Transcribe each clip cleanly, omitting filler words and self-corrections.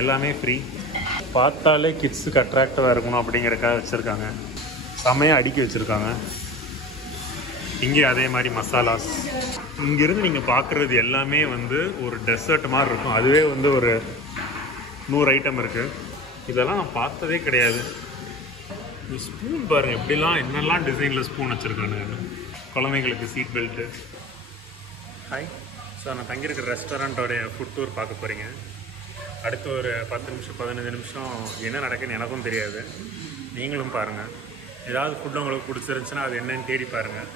எல்லாமே ஃப்ரீ. பார்த்தாலே கிட்ஸுக்கு அட்ராக்டிவாக இருக்கணும் அப்படிங்கிறக்காக வச்சுருக்காங்க. செமையாக அடுக்கி வச்சுருக்காங்க. இங்கே அதே மாதிரி மசாலாஸ். இங்கேருந்து நீங்கள் பார்க்குறது எல்லாமே வந்து ஒரு டெசர்ட் மாதிரி இருக்கும். அதுவே வந்து ஒரு 100 ஐட்டம் இருக்குது. இதெல்லாம் நான் பார்த்ததே கிடையாது. இந்த ஸ்பூன் பாருங்கள், எப்படிலாம் என்னெல்லாம் டிசைனில் ஸ்பூன் வச்சுருக்காங்க. குழந்தைங்களுக்கு சீட் பெல்ட்டு. ஹாய். ஸோ நான் தங்கியிருக்கிற ரெஸ்டாரண்ட்டோடைய ஃபுட் டூர் பார்க்க போகிறீங்க. அடுத்த ஒரு 10 நிமிஷம் 15 நிமிஷம் என்ன நடக்குன்னு எனக்கும் தெரியாது. நீங்களும் பாருங்கள். ஏதாவது ஃபுட் உங்களுக்கு பிடிச்சிருந்துச்சுன்னா அது என்னன்னு தேடி பாருங்கள்.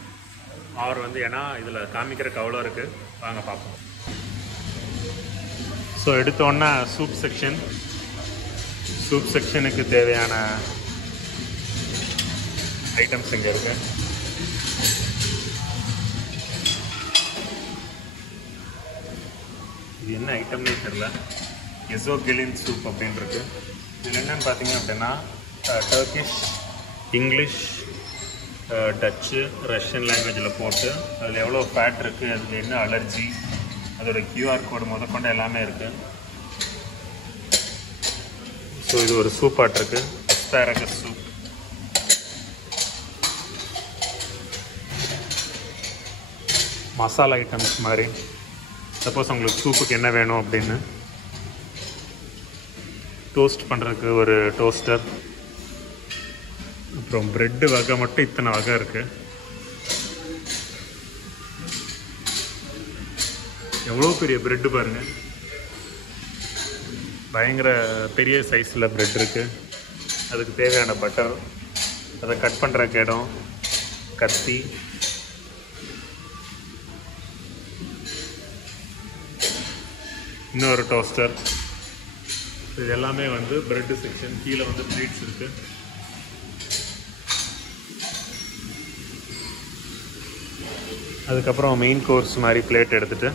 அவர் வந்து ஏன்னா இதில் காமிக்கிறதுக்கு அவ்வளோ இருக்குது. வாங்க பார்ப்போம். ஸோ எடுத்தோன்னா சூப் செக்ஷன். சூப் செக்ஷனுக்கு தேவையான ஐட்டம்ஸ் இங்கே இருக்குது. இது என்ன ஐட்டம்னே தெரில. எசோகெலின் சூப் அப்படின்றது. இதில் என்னென்னு பார்த்தீங்க அப்படின்னா டர்க்கிஷ், இங்கிலீஷ், டச்சு, ரஷ்யன் லாங்குவேஜில் போட்டு அதில் எவ்வளோ ஃபேட் இருக்குது, அதில் என்ன அலர்ஜி, அதோட QR கோடு முதற்கொண்டு எல்லாமே இருக்குது. ஸோ இது ஒரு சூப்பாட் இருக்குது. Asparagus soup. மசாலா ஐட்டம்ஸ் மாதிரி. சப்போஸ் உங்களுக்கு சூப்புக்கு என்ன வேணும் அப்படின்னு. டோஸ்ட் பண்ணுறதுக்கு ஒரு டோஸ்டர். அப்புறம் ப்ரெட்டு வகை மட்டும் இத்தனை வகை இருக்குது. எவ்வளோ பெரிய ப்ரெட்டு பாருங்கள். பயங்கர பெரிய சைஸில் ப்ரெட் இருக்குது. அதுக்கு தேவையான பட்டர், அதை கட் பண்ணுறக்கு இடம், கத்தி, இன்னொரு டோஸ்டர். இது எல்லாமே வந்து ப்ரெட்டு செக்ஷன். கீழே வந்து பிளேட்ஸ் இருக்குது. அதுக்கப்புறம் மெயின் கோர்ஸ் மாதிரி பிளேட் எடுத்துகிட்டு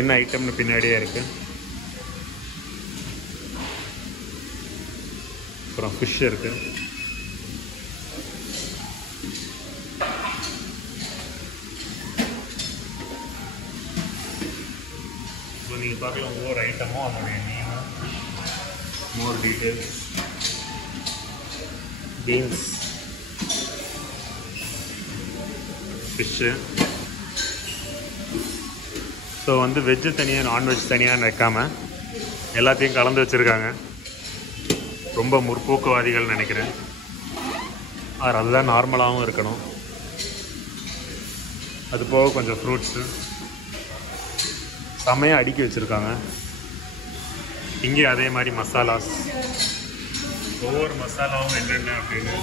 என்ன ஐட்டம்னு பின்னாடியே இருக்குது. அப்புறம் ஃபிஷ் இருக்குது. இப்போ நீங்கள் பார்க்கலாம் ஒவ்வொரு ஐட்டமும் அதோடைய நேமும் more details. Beans, fish. So வந்து வெஜ்ஜு தனியாக நான்வெஜ் தனியாக வைக்காமல் எல்லாத்தையும் கலந்து வச்சுருக்காங்க. ரொம்ப முற்போக்குவாதிகள் நினைக்கிறேன். அதுதான் நார்மலாகவும் இருக்கணும். அது போக கொஞ்சம் ஃப்ரூட்ஸு செமையாக அடுக்கி வச்சுருக்காங்க. இங்கே அதே மாதிரி மசாலாஸ். ஒவ்வொரு மசாலாவும் என்னென்ன அப்படின்னு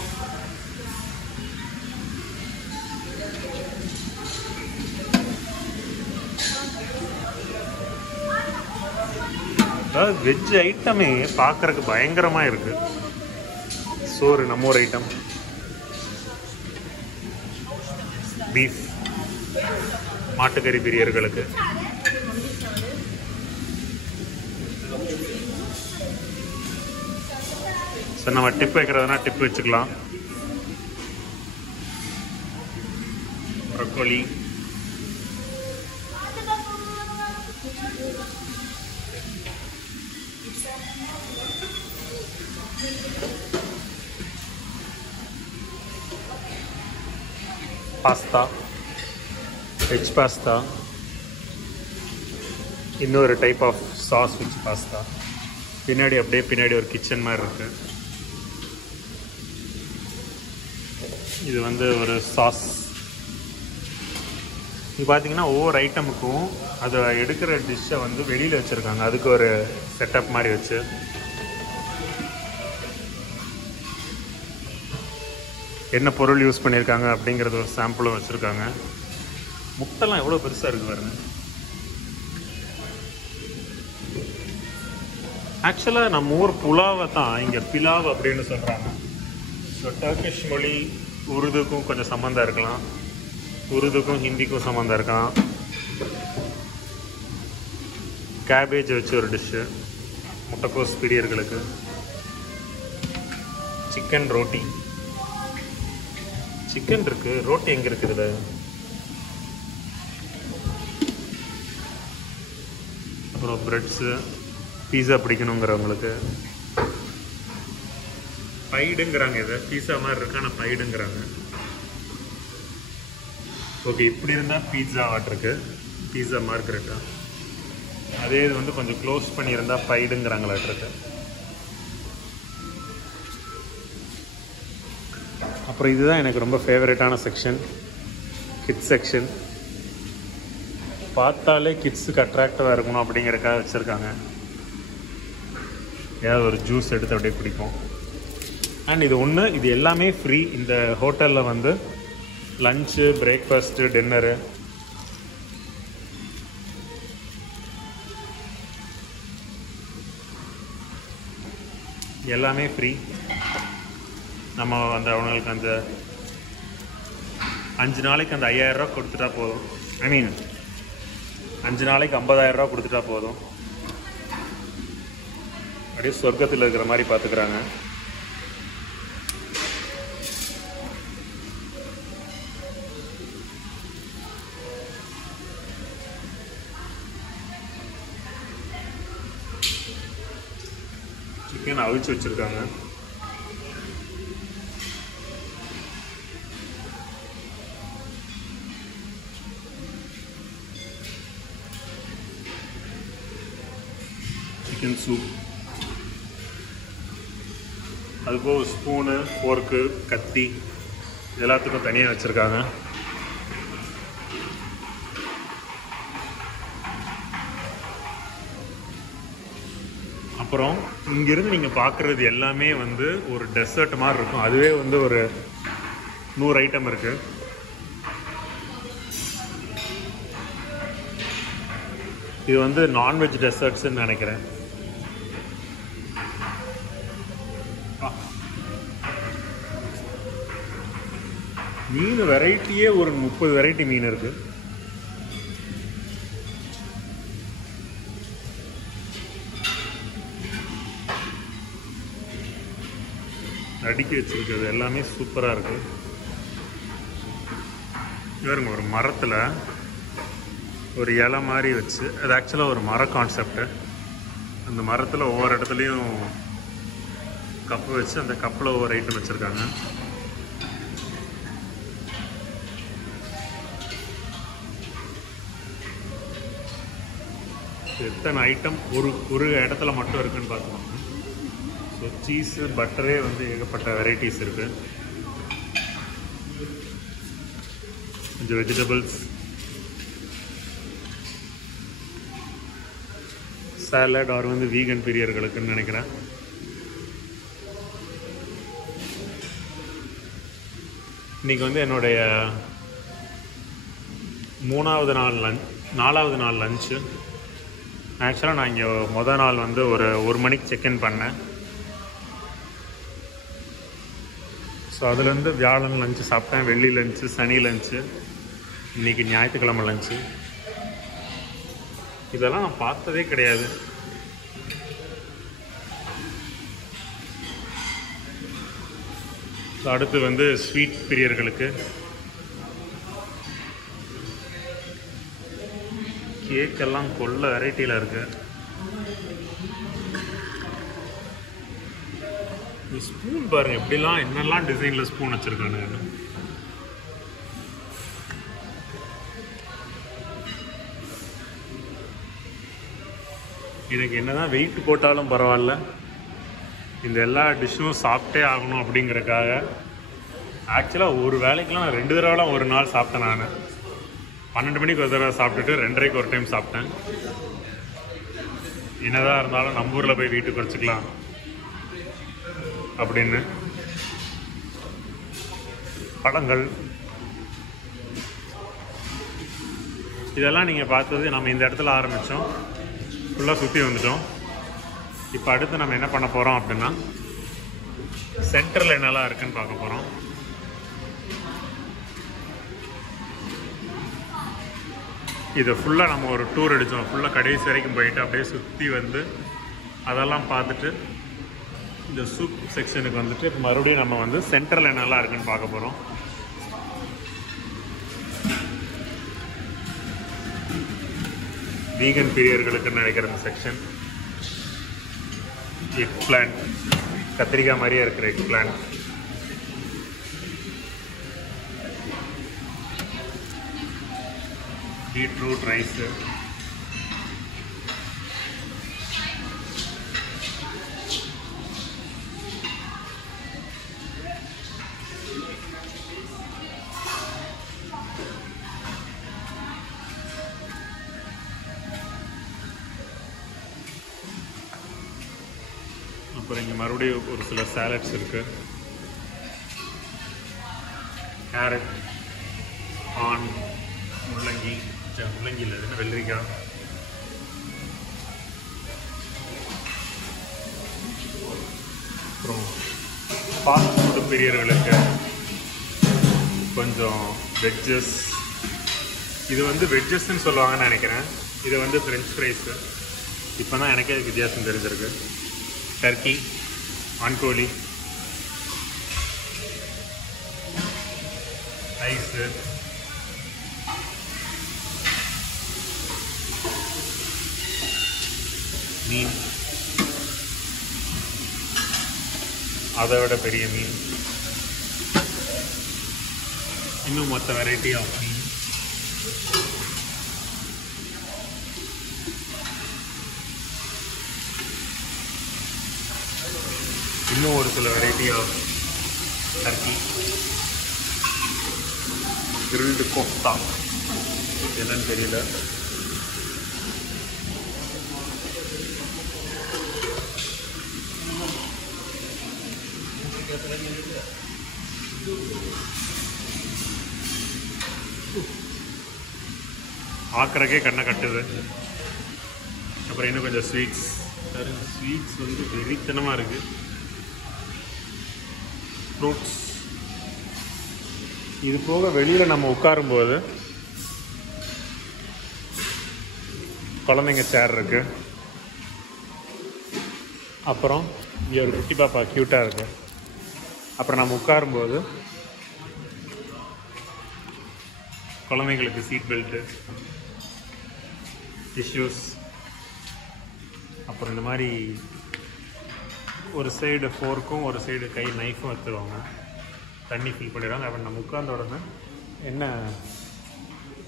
அதாவது வெஜ் ஐட்டமே பார்க்குறக்கு பயங்கரமாக இருக்குது. சோறு நம்ம ஒரு ஐட்டம். பீஃப், மாட்டுக்கறி பிரியர்களுக்கு. ஸோ நம்ம டிப் வைக்கிறதுனா டிப் வச்சுக்கலாம். ப்ரொக்கோலி, பாஸ்தா, வெஜ் பாஸ்தா, இன்னொரு type of sauce veg pasta. பின்னாடி அப்படியே பின்னாடி ஒரு கிச்சன் மாதிரி இருக்குது. இது வந்து ஒரு சாஸ். இது பார்த்தீங்கன்னா ஒவ்வொரு ஐட்டமுக்கும் அதை எடுக்கிற டிஷ்ஷை வந்து வெளியில் வச்சுருக்காங்க. அதுக்கு ஒரு செட்டப் மாதிரி வச்சு என்ன பொருள் யூஸ் பண்ணியிருக்காங்க அப்படிங்கிறது ஒரு சாம்பிளும் வச்சுருக்காங்க. முட்டைலாம் எவ்வளோ பெருசாக இருக்குது பாருங்க. ஆக்சுவலாக நம்ம ஊர் புலாவை தான் இங்கே பிலாவ் அப்படின்னு சொல்கிறாங்க. ஸோ டர்க்கிஷ் மொழி உருதுக்கும் கொஞ்சம் சம்மந்தம் இருக்கலாம். உருதுக்கும் ஹிந்திக்கும் சம்மந்தம் இருக்கலாம். கேபேஜ் வச்சு ஒரு டிஷ்ஷு முட்டைக்கோஸ் பிரியர்களுக்கு. சிக்கன் ரோட்டி. சிக்கன் இருக்குது, ரோட்டி எங்கே இருக்குது? அப்புறம் ப்ரெட்ஸு, பீஸா பிடிக்கணுங்கிறவங்களுக்கு. பைடுங்கிறாங்க, இதை பீஸா மாதிரி இருக்கா, ஆனால் பைடுங்கிறாங்க. ஓகே, இப்படி இருந்தால் பீட்சா ஆட்டிருக்கு, பீஸா மார்க்கெட்டா. அதே இது வந்து கொஞ்சம் க்ளோஸ் பண்ணியிருந்தால் பைடுங்கிறாங்களாட்டிருக்கு. அப்புறம் இதுதான் எனக்கு ரொம்ப ஃபேவரட்டான செக்ஷன், கிட்ஸ் செக்ஷன். பார்த்தாலே கிட்ஸுக்கு அட்ராக்டிவாக இருக்கணும் அப்படிங்கிறக்காக வச்சுருக்காங்க. ஏதாவது ஒரு ஜூஸ் எடுத்து அப்படியே குடிப்போம். அண்ட் இது ஒன்று, இது எல்லாமே ஃப்ரீ இந்த ஹோட்டலில் வந்து. லஞ்சு, பிரேக்ஃபாஸ்ட்டு, டின்னரு எல்லாமே ஃப்ரீ. நம்ம அந்த அவங்களுக்கு அந்த 5 நாளைக்கு அந்த 5000 ரூபா கொடுத்துட்டா போதும். ஐ மீன் 5 நாளைக்கு 50,000 ரூபா கொடுத்துட்டா போதும். அப்படியே சொர்க்கத்தில் இருக்கிற மாதிரி பார்த்துக்கிறாங்க. சிக்கன் அவிச்சு வச்சுருக்காங்க. சிக்கன் சூப், அதுபோக ஸ்பூனு, ஃபோர்க்கு, கத்தி எல்லாத்துக்கும் தனியாக வச்சுருக்காங்க. அப்புறம் இங்கேருந்து நீங்கள் பார்க்குறது எல்லாமே வந்து ஒரு டெசர்ட் மாதிரி இருக்கும். அதுவே வந்து ஒரு 100 ஐட்டம் இருக்குது. இது வந்து நான்வெஜ் டெசர்ட்ஸ்ன்னு நினைக்கிறேன். மீன் வெரைட்டியே ஒரு 30 வெரைட்டி மீன் இருக்குது. அடுக்கி வச்சிருக்கிறது எல்லாமே சூப்பராக இருக்குது. இவருங்க ஒரு மரத்தில் ஒரு இலை மாதிரி வச்சு, அது ஆக்சுவலாக ஒரு மர கான்செப்டு. அந்த மரத்தில் ஒவ்வொரு இடத்துலையும் கப்பு வச்சு அந்த கப்பில் ஒவ்வொரு ஐட்டம் வச்சுருக்காங்க. எத்தனை ஐட்டம் ஒரு இடத்துல மட்டும் இருக்குன்னு பார்க்கலாம். ஸோ சீஸு, பட்டரே வந்து ஏகப்பட்ட வெரைட்டிஸ் இருக்குது. கொஞ்சம் வெஜிடபிள்ஸ், சாலட் ஆர் வந்து வீகன் பிரியர்களுக்குன்னு நினைக்கிறேன். இன்றைக்கி வந்து என்னுடைய 4வது நாள் லஞ்சு. ஆக்சுவலாக நான் இங்கே மொதல் நாள் வந்து ஒரு 1 மணிக்கு செக்இன் பண்ணேன். ஸோ அதுலேருந்து வியாழன் லஞ்சு சாப்பிட்டேன், வெள்ளி லஞ்சு, சனி லஞ்சு, இன்றைக்கி ஞாயிற்றுக்கிழமை லஞ்சு. இதெல்லாம் நான் பார்த்ததே கிடையாது. ஸோ அடுத்து வந்து ஸ்வீட் பிரியர்களுக்கு கேக்கெல்லாம் கொள்ள வெரைட்டியில் இருக்குது. இந்த ஸ்பூன் பாருங்க, எப்படிலாம் என்னெல்லாம் டிசைனில் ஸ்பூன் வச்சுருக்கானுங்க. எனக்கு என்னதான் வெயிட் போட்டாலும் பரவாயில்ல, இந்த எல்லா டிஷ்ஷும் சாப்பிட்டே ஆகணும் அப்படிங்கிறதுக்காக. ஆக்சுவலாக ஒரு வேலைக்கெலாம் நான் 2 தடவைலாம் ஒரு நாள் சாப்பிட்டேன். நான் 12 மணிக்கு ஒரு தடவை சாப்பிட்டுட்டு 2:30க்கு ஒரு டைம் சாப்பிட்டேன். என்னதான் இருந்தாலும் நம்ம ஊரில் போய் வீட்டுக்கு வச்சுக்கலாம் அப்படின்னு. பழங்கள் இதெல்லாம் நீங்கள் பார்த்தது நம்ம இந்த இடத்துல ஆரம்பித்தோம், ஃபுல்லாக சுற்றி வந்துட்டோம். இப்போ அடுத்து நம்ம என்ன பண்ண போகிறோம் அப்படின்னா, சென்டரில் என்னெல்லாம் இருக்குன்னு பார்க்க போகிறோம். இதை ஃபுல்லாக நம்ம ஒரு டூர் அடித்தோம். ஃபுல்லாக கடைசி வரைக்கும் போயிட்டு அப்படியே சுற்றி வந்து அதெல்லாம் பார்த்துட்டு இந்த சூப் செக்ஷனுக்கு வந்துட்டு மறுபடியும் நம்ம வந்து சென்டரில் என்னெல்லாம் இருக்குன்னு பார்க்க போகிறோம். வீகன் பிரியர்களுக்குன்னு நினைக்கிற இந்த செக்ஷன். எக் பிளான்ட், கத்திரிக்காய் மாதிரியே இருக்கிற எக் பிளான்ட். பீட்ரூட் ரைஸு, அப்புறம் இங்கே மறுபடியும் ஒரு சில சாலட்ஸ் இருக்குது. கேரட், ஆன், முள்ளங்கி, முள்ளங்கி இல்லை இதுன்னு வெள்ளரிக்காய், அப்புறம் ஃபாஸ்ட் ஃபுட்டு பிரியர்களுக்கு கொஞ்சம் வெஜ்ஜஸ். இது வந்து வெஜ்ஜஸ்ன்னு சொல்லுவாங்கன்னு நினைக்கிறேன். இது வந்து ஃப்ரெஞ்ச் ஃப்ரைஸு. இப்போ தான் எனக்கே வித்தியாசம் தெரிஞ்சிருக்கு. டர்க்கி, ஆன்கோழி, ஐஸு, மீன், அதை விட பெரிய மீன், இன்னும் மற்ற வெரைட்டி ஆஃப் மீன். இன்னும் ஒரு சில variety of turkey, grilled kofta, என்னன்னு தெரியல. ஆக்கிறக்கே கண்ணை கட்டுது. அப்புறம் இன்னும் கொஞ்சம் ஸ்வீட்ஸ். ஸ்வீட்ஸ் வந்து வெறித்தனமாக இருக்குது. ஃப்ரூட்ஸ். இது போக வெளியில் நம்ம உட்காரும்போது குழந்தைங்க சேர் இருக்குது. அப்புறம் இங்கே ஒரு குட்டி பாப்பா க்யூட்டாக இருக்குது. அப்புறம் நம்ம உட்காரும்போது குழந்தைங்களுக்கு சீட் பெல்ட்டு, டிஷ்யூஸ், அப்புறம் இந்த மாதிரி ஒரு சைடு ஃபோர்க்கும் ஒரு சைடு கை நைஃபும் வச்சுருவாங்க. தண்ணி ஃபில் பண்ணிடுவாங்க. அப்புறம் நம்ம உட்கார்ந்த உடனே என்ன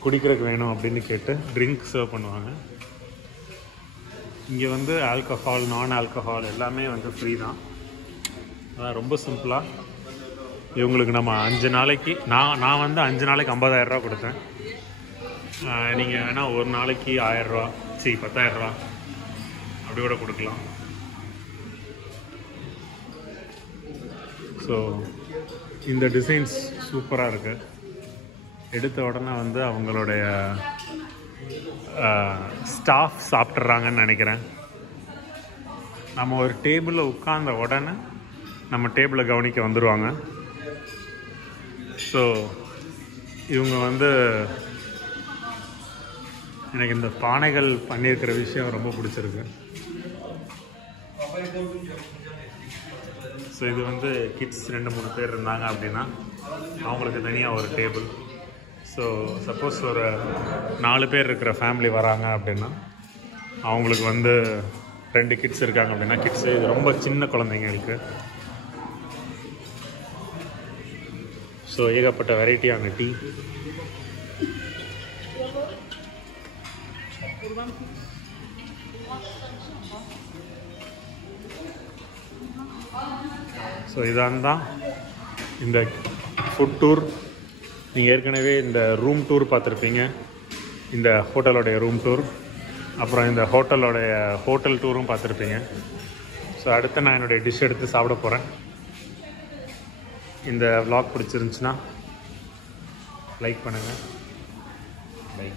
குடிக்கிறதுக்கு வேணும் அப்படின்னு கேட்டு ட்ரிங்க் சர்வ் பண்ணுவாங்க. இங்கே வந்து ஆல்கஹால், நான் ஆல்கஹால் எல்லாமே வந்து ஃப்ரீ தான். அதான் ரொம்ப சிம்பிளாக இவங்களுக்கு நம்ம 5 நாளைக்கு நான் வந்து 5 நாளைக்கு 50,000 ரூபா கொடுத்தேன். நீங்கள் வேணால் ஒரு நாளைக்கு 1000 ரூபா, 10,000 ரூபா அப்படி கூட கொடுக்கலாம். ஸோ இந்த டிசைன்ஸ் சூப்பராக இருக்குது. எடுத்த உடனே வந்து அவங்களுடைய ஸ்டாஃப் சாப்பிட்றாங்கன்னு நினைக்கிறேன். நம்ம ஒரு டேபிளில் உட்கார்ந்த உடனே நம்ம டேபிளை கவனிக்க வந்துடுவாங்க. ஸோ இவங்க வந்து எனக்கு இந்த பானைகள் பண்ணியிருக்கிற விஷயம் ரொம்ப பிடிச்சிருக்கு. ஸோ இது வந்து கிட்ஸ் 2-3 பேர் இருந்தாங்க அப்படின்னா அவங்களுக்கு தனியாக ஒரு டேபிள். ஸோ சப்போஸ் ஒரு 4 பேர் இருக்கிற ஃபேமிலி வராங்க அப்படின்னா அவங்களுக்கு வந்து 2 கிட்ஸ் இருக்காங்க அப்படின்னா கிட்ஸு, இது ரொம்ப சின்ன குழந்தைங்களுக்கு. ஸோ ஏகப்பட்ட வெரைட்டியான டீ. ஸோ இதான் தான் இந்த ஃபுட் டூர். நீங்கள் ஏற்கனவே இந்த ரூம் டூர் பார்த்துருப்பீங்க, இந்த ஹோட்டலோடைய ரூம் டூர். அப்புறம் இந்த ஹோட்டல் டூரும் பார்த்துருப்பீங்க. ஸோ அடுத்து நான் என்னுடைய டிஷ் எடுத்து சாப்பிட போகிறேன். இந்த vlog பிடிச்சிருந்துச்சுன்னா லைக் பண்ணுங்கள். பை.